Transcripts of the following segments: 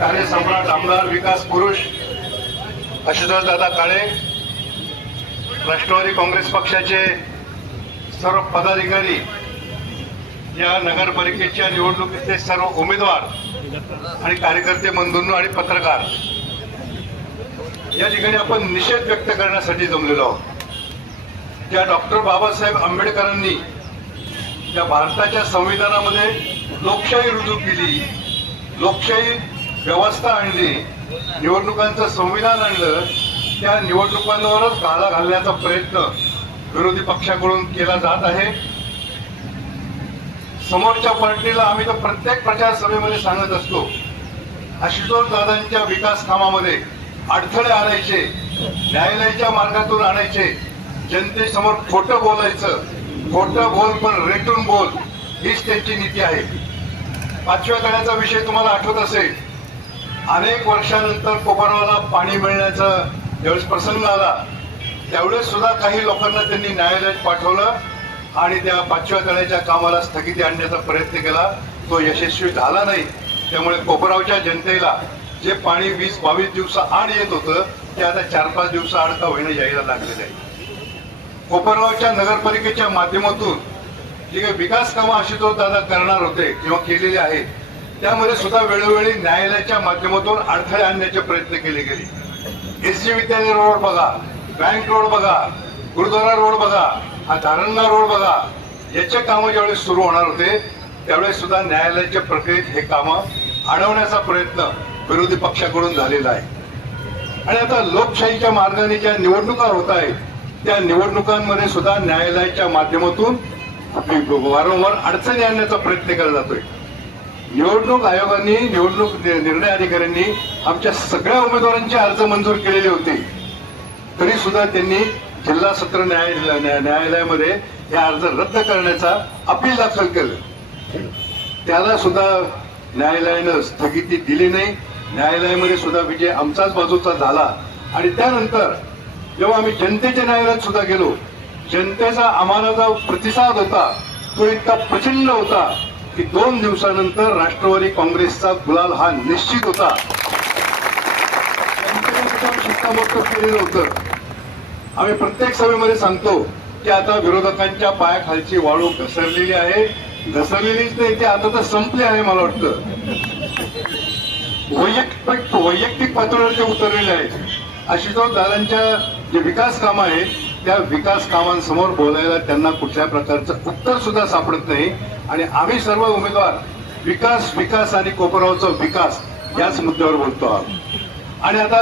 कार्यसम्राट आमदार विकास पुरुष आशुतोष दादा काळे, राष्ट्रवादी काँग्रेस पक्षाचे सर्व पदाधिकारी, या नगरपालिकेच्या निवडणुकीचे सर्व उमेदवार आणि कार्यकर्ते बंधूंनो आणि पत्रकार, या ठिकाणी आपण निषेध व्यक्त करण्यासाठी जमलेलो आहोत। ज्या डॉक्टर बाबासाहेब आंबेडकरांनी या भारताच्या संविधानामध्ये लोकशाही रुजू केली, लोकशाही व्यवस्था आणली, निवडणुकांचं संविधान आणलं, त्या निवडणुकांवरच घाला घालण्याचा प्रयत्न विरोधी पक्षाकडून केला जात आहे। समोरच्या पार्टीला आम्ही तर प्रत्येक प्रचार सभेमध्ये सांगत असतो, आशुतोष दादांच्या विकास कामामध्ये अडथळे आणायचे, न्यायालयाच्या मार्गातून आणायचे, जनतेसमोर खोटं बोलायचं, खोटं बोल पण रेटून बोल, हीच त्यांची नीती आहे। पाचव्या तळ्याचा विषय तुम्हाला आठवत असेल, अनेक वर्षानंतर कोपरवाला पाणी मिळण्याचा ज्यावेळेस प्रसंग आला, त्यावेळेस सुद्धा काही लोकांना त्यांनी न्यायालयात पाठवलं आणि त्या पाचव्या तळ्याच्या कामाला स्थगिती आणण्याचा प्रयत्न केला, तो यशस्वी झाला नाही। त्यामुळे कोपरावच्या जनतेला जे पाणी 20-22 दिवसाआड येत होतं, ते आता 4-5 दिवसाआड का होईना यायला लागलेलं आहे। कोपरगावच्या नगरपालिकेच्या माध्यमातून जे काही विकास कामं आशुतोष दादा करणार होते किंवा केलेले आहेत, त्यामध्ये सुद्धा वेळोवेळी न्यायालयाच्या माध्यमातून अडथळे आणण्याचे प्रयत्न केले गेले। एसजी विद्यालय रोड बघा, बँक रोड बघा, गुरुद्वारा रोड बघा, हा धारणगा रोड बघा, याचे कामं ज्यावेळेस सुरू होणार होते, त्यावेळेस सुद्धा न्यायालयाच्या प्रक्रियेत हे कामं अडवण्याचा प्रयत्न विरोधी पक्षाकडून झालेला आहे। आणि आता लोकशाहीच्या मार्गाने ज्या निवडणुका होत आहेत, त्या निवडणुकांमध्ये सुद्धा न्यायालयाच्या माध्यमातून वारंवार अडचणी आणण्याचा प्रयत्न केला जातोय। निवडणूक आयोगाने, निवडणूक निर्णय अधिकाऱ्यांनी आमच्या सगळ्या उमेदवारांचे अर्ज मंजूर केलेले होते, तरी सुद्धा त्यांनी जिल्हा सत्र न्यायालयामध्ये हे अर्ज रद्द करण्याचा अपील दाखल केलं। त्याला सुद्धा न्यायालयानं स्थगिती दिली नाही। न्यायालयामध्ये सुद्धा विजय आमचाच बाजूचा झाला। आणि त्यानंतर जेव्हा आम्ही जनतेच्या न्यायालयात सुद्धा गेलो, जनतेचा आम्हाला जो प्रतिसाद होता तो इतका प्रचंड होता की 2 दिवसानंतर राष्ट्रवादी काँग्रेसचा गुलाल हा निश्चित होता। शिक्कामोर्तब केलेलं होतं। आम्ही प्रत्येक सभेमध्ये सांगतो की आता विरोधकांच्या पायाखालची वाळू घसरलेली आहे, घसरलेलीच नाही, ते आता तर संपले आहे। मला वाटतं वैयक्तिक पातळीवर ते उतरलेले आहेत। आशुतोष दादांच्या जे विकास कामं आहेत, त्या विकास कामांसमोर बोलायला त्यांना कुठल्या प्रकारचं उत्तर सुद्धा सापडत नाही। आणि आम्ही सर्व उमेदवार विकास विकास आणि कोपरावचा विकास याच मुद्द्यावर बोलतो आहोत। आणि आता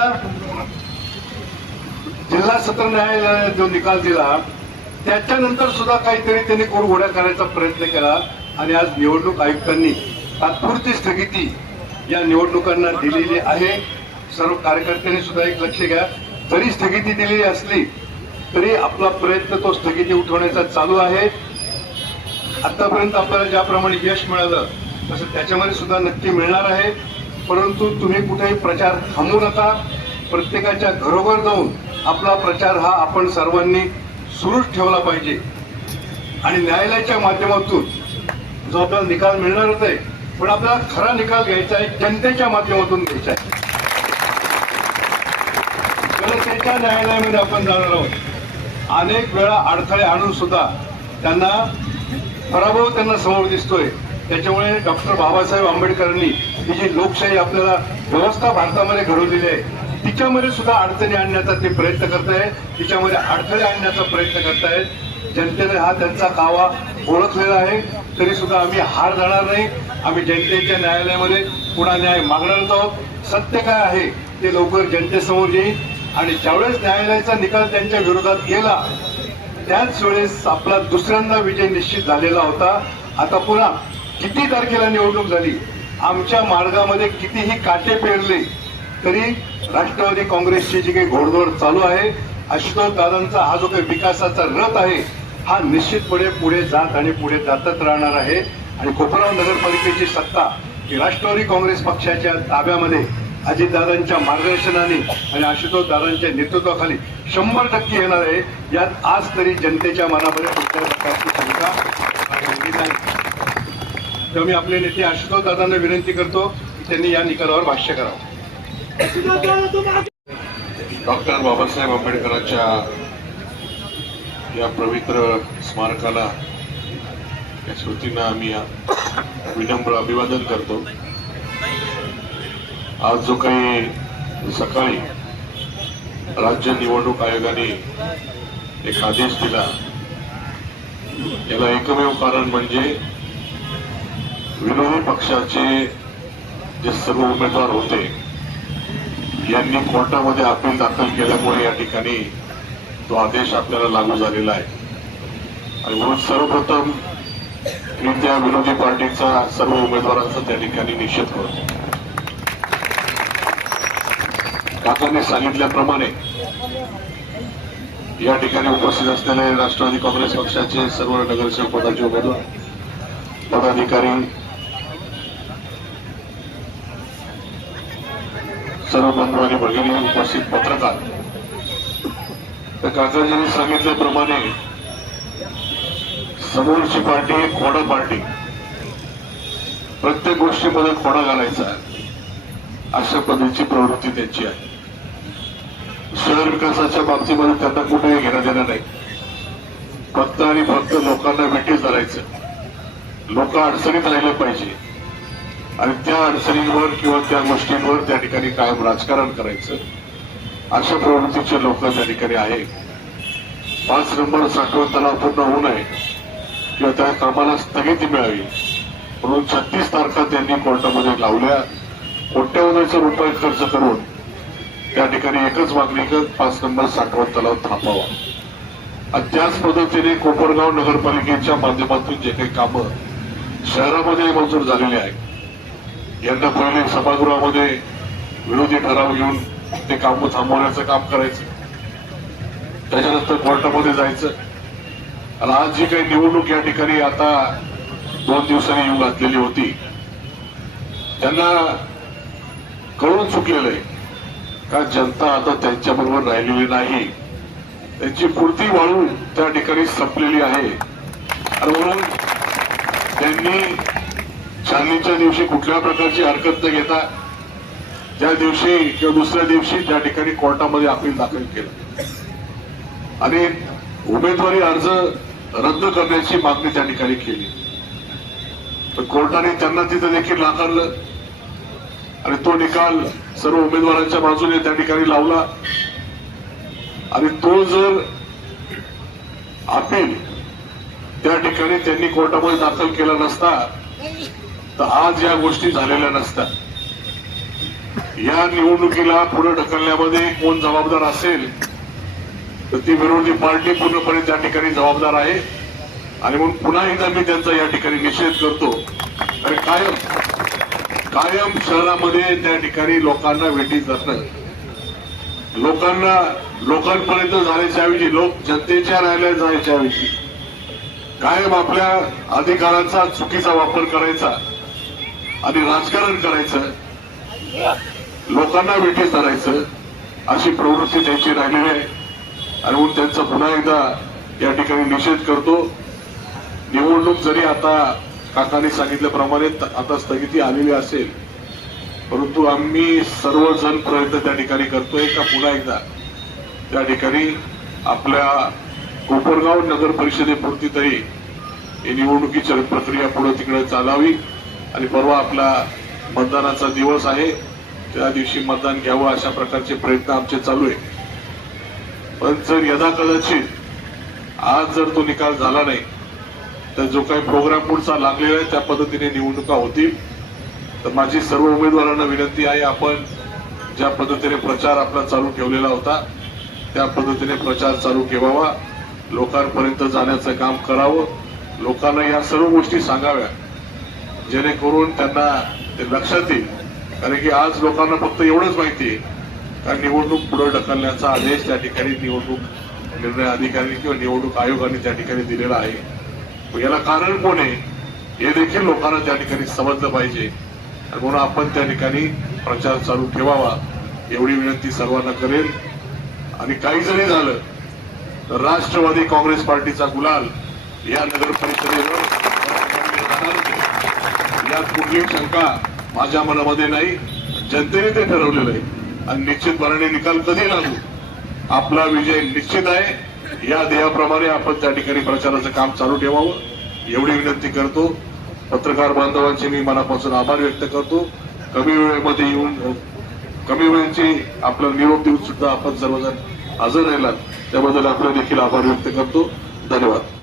जिल्हा सत्र न्यायालयाने जो निकाल दिला, त्याच्यानंतर सुद्धा काहीतरी त्यांनी कोरघोड्या करायचा प्रयत्न केला आणि आज निवडणूक आयुक्तांनी तात्पुरती स्थगिती या निवडणुकांना दिलेली आहे। सर्व कार्यकर्त्यांनी सुद्धा एक लक्ष घ्या, जरी स्थगिती दिलेली असली तरी आपला प्रयत्न तो स्थगिती उठवण्याचा चालू आहे। आतापर्यंत आपल्याला ज्याप्रमाणे यश मिळालं तसं त्याच्यामध्ये सुद्धा नक्की मिळणार आहे। परंतु तुम्ही कुठेही प्रचार थांबवू नका, प्रत्येकाच्या घरोघर जाऊन आपला प्रचार हा आपण सर्वांनी सुरूच ठेवला पाहिजे। आणि न्यायालयाच्या माध्यमातून जो आपल्याला निकाल मिळणारच आहे, पण आपल्याला खरा निकाल घ्यायचा आहे, जनतेच्या माध्यमातून घ्यायचा आहे। जनतेच्या न्यायालयामध्ये आपण जाणार आहोत। अनेक वेळा अडथळे आणून सुद्धा त्यांना पराभव त्यांना समोर दिसतोय। त्याच्यामुळे डॉक्टर बाबासाहेब आंबेडकरांनी ही जी लोकशाही आपल्याला व्यवस्था भारतामध्ये घडवलेली आहे, तिच्यामध्ये सुद्धा अडचणी आणण्याचा ते प्रयत्न करतायत, तिच्यामध्ये अडथळे आणण्याचा प्रयत्न करतायत। जनतेने हा त्यांचा कावा ओळखलेला आहे, तरी सुद्धा आम्ही हार जाणार नाही। आम्ही जनतेच्या न्यायालयामध्ये पुन्हा न्याय मागणारच आहोत। सत्य काय आहे ते लवकर जनतेसमोर येईल आणि ज्यावेळेस न्यायालयाचा निकाल त्यांच्या विरोधात गेला, त्याच वेळेस आपला दुसऱ्यांदा विजय निश्चित झालेला होता। आता पुन्हा किती तारखेला निवडणूक झाली, आमच्या मार्गामध्ये कितीही काटे पेरले तरी राष्ट्रवादी काँग्रेसची जी काही घोडदौड चालू आहे, आशुतोष दादांचा हा जो काही विकासाचा रथ आहे, हा निश्चितपणे पुढे जात आणि पुढे जातच राहणार आहे। आणि कोपरगाव नगरपालिकेची सत्ता ही राष्ट्रवादी काँग्रेस पक्षाच्या ताब्यामध्ये अजितदादांच्या मार्गदर्शनाने आणि आशुतोष दादांच्या नेतृत्वाखाली 100% येणार आहे। यात आज तरी जनतेच्या मनामध्ये कुठल्याही प्रकारची शंका नाही। तर मी आपले नेते आशुतोष दादांना विनंती करतो त्यांनी या निकालावर भाष्य करावं. डॉक्टर बाबासाहेब आंबेडकरांच्या या पवित्र स्मारकाला या स्मृतींना आम्ही विनम्र अभिवादन करतो. आज जो काही सकाळी राज्य निवडणूक आयोगाने एक आदेश दिला, याला एकमेव कारण म्हणजे विरोधी पक्षाचे जे सर्व उमेदवार होते यांनी कोर्टामध्ये अपील दाखल केल्यामुळे या ठिकाणी तो आदेश आपल्याला लागू झालेला आहे. आणि म्हणून सर्वप्रथम मी त्या विरोधी पार्टीचा सर्व उमेदवारांचा त्या ठिकाणी निषेध करतो. काकांनी सांगितल्याप्रमाणे या ठिकाणी उपस्थित असलेले राष्ट्रवादी काँग्रेस पक्षाचे सर्व नगरसेवक पदाचे उमेदवार, पदाधिकारी, सर्व बंधू आणि भगिनी, उपस्थित पत्रकार, तर काकाजींनी सांगितल्याप्रमाणे समोरची पार्टी ही खोडा पार्टी, प्रत्येक गोष्टीमध्ये खोडा घालायचा अशा पद्धतीची प्रवृत्ती त्यांची आहे. शहर विकासाच्या बाबतीमध्ये त्यांना कुठेही घेणं देणं नाही. फक्त आणि फक्त लोकांना वेठीस धरायचं, लोक अडचणीत राहिले पाहिजे आणि त्या अडचणींवर किंवा त्या गोष्टींवर त्या ठिकाणी कायम राजकारण करायचं, अशा प्रवृत्तीचे लोक त्या ठिकाणी आहे. 5 नंबर साठवण तलाव पूर्ण होऊ नये किंवा त्या कामाला स्थगिती मिळावी म्हणून 36 तारखा त्यांनी कोर्टामध्ये लावल्या. कोट्यवधीचे रुपये खर्च करून त्या ठिकाणी एकच मागणी करत 5 नंबर साठवण तलाव थांबवावा. आणि त्याच पद्धतीने कोपरगाव नगरपालिकेच्या माध्यमातून जे काही कामं शहरामध्ये मंजूर झालेली आहेत, यांना पहिले सभागृहामध्ये विरोधी ठराव घेऊन ते काम थांबवण्याचं काम करायचं, त्याच्यानंतर कोर्टामध्ये जायचं. आणि आज जी काही निवडणूक या ठिकाणी आता 2 दिवसांनी येऊ घातलेली होती, त्यांना कळून चुकलेलं आहे का जनता आता त्यांच्याबरोबर राहिलेली नाही, त्यांची पुरती वाळू त्या ठिकाणी संपलेली आहे. आणि म्हणून त्यांनी चांदणीच्या दिवशी कुठल्या प्रकारची हरकत न घेता त्या दिवशी किंवा दुसऱ्या दिवशी त्या ठिकाणी कोर्टामध्ये अपील दाखल केलं आणि उमेदवारी अर्ज रद्द करण्याची मागणी त्या ठिकाणी केली. तर कोर्टाने त्यांना तिथे देखील नाकारलं आणि तो निकाल सर्व उमेदवारांच्या बाजूने त्या ठिकाणी लावला. आणि तो जर अपील त्या ठिकाणी त्यांनी कोर्टामध्ये दाखल केला नसता तर आज या गोष्टी झालेल्या नसतात. या निवडणुकीला पुढे ढकलण्यामध्ये कोण जबाबदार असेल तर ती विरोधी पार्टी पूर्णपणे त्या ठिकाणी जबाबदार आहे. आणि म्हणून पुन्हा एकदा मी त्यांचा या ठिकाणी निषेध करतो. आणि कायम शहरामध्ये त्या ठिकाणी लोकांना वेठीस धरणं, लोकांपर्यंत जाण्याच्या ऐवजी, लोक जनतेच्या न्यायालयात जाण्याच्या ऐवजी कायम आपल्या अधिकारांचा चुकीचा वापर करायचा आणि राजकारण करायचं, लोकांना वेठीस धरायचं, अशी प्रवृत्ती त्यांची राहिलेली आहे. आणि म्हणून त्यांचा पुन्हा एकदा या ठिकाणी निषेध करतो. निवडणूक जरी आता काकांनी सांगितल्याप्रमाणे आता स्थगिती आलेली असेल, परंतु आम्ही सर्वजण प्रयत्न त्या ठिकाणी करतोय का पुन्हा एकदा त्या ठिकाणी आपल्या कोपरगाव नगर परिषदेपुरती तरी ही निवडणुकीची प्रक्रिया पुढे तिकडे चालावी. आणि परवा आपला मतदानाचा दिवस आहे, त्या दिवशी मतदान घ्यावं अशा प्रकारचे प्रयत्न आमचे चालू आहे. पण जर यदाकदाचित आज जर तो निकाल झाला नाही तर जो काही प्रोग्राम पुढचा लागलेला आहे त्या पद्धतीने निवडणुका होतील. तर माझी सर्व उमेदवारांना विनंती आहे, आपण ज्या पद्धतीने प्रचार आपला चालू ठेवलेला होता त्या पद्धतीने प्रचार चालू ठेवावा, लोकांपर्यंत जाण्याचं काम करावं, लोकांना या सर्व गोष्टी सांगाव्या जेणेकरून त्यांना ते लक्षात येईल. कारण की आज लोकांना फक्त एवढंच माहिती आहे का निवडणूक पुढे ढकलण्याचा आदेश त्या ठिकाणी निवडणूक निर्णय अधिकारी किंवा निवडणूक आयोगाने त्या ठिकाणी दिलेला आहे. याला कारण कोण आहे हे देखील लोकांना त्या ठिकाणी समजलं पाहिजे. आणि म्हणून आपण त्या ठिकाणी प्रचार चालू ठेवावा एवढी विनंती सर्वांना करेल. आणि काही जरी झालं तर राष्ट्रवादी काँग्रेस पार्टीचा गुलाल या नगर परिषदेवर यात कुठलीही शंका माझ्या मनामध्ये नाही, जनतेने ते ठरवलेलं आहे आणि निश्चितपणाने निकाल कधी लागू, आपला विजय निश्चित आहे। या ध्येयाप्रमाणे आपण त्या ठिकाणी प्रचाराचं काम चालू ठेवावं एवढी विनंती करतो। पत्रकार बांधवांचे मी मनापासून आभार व्यक्त करतो। कमी वेळेमध्ये येऊन कमी वेळेची आपला निरोप देऊन सुद्धा आपण सर्वजण हजर राहिलात त्याबद्दल आपले देखील आभार व्यक्त करतो। धन्यवाद।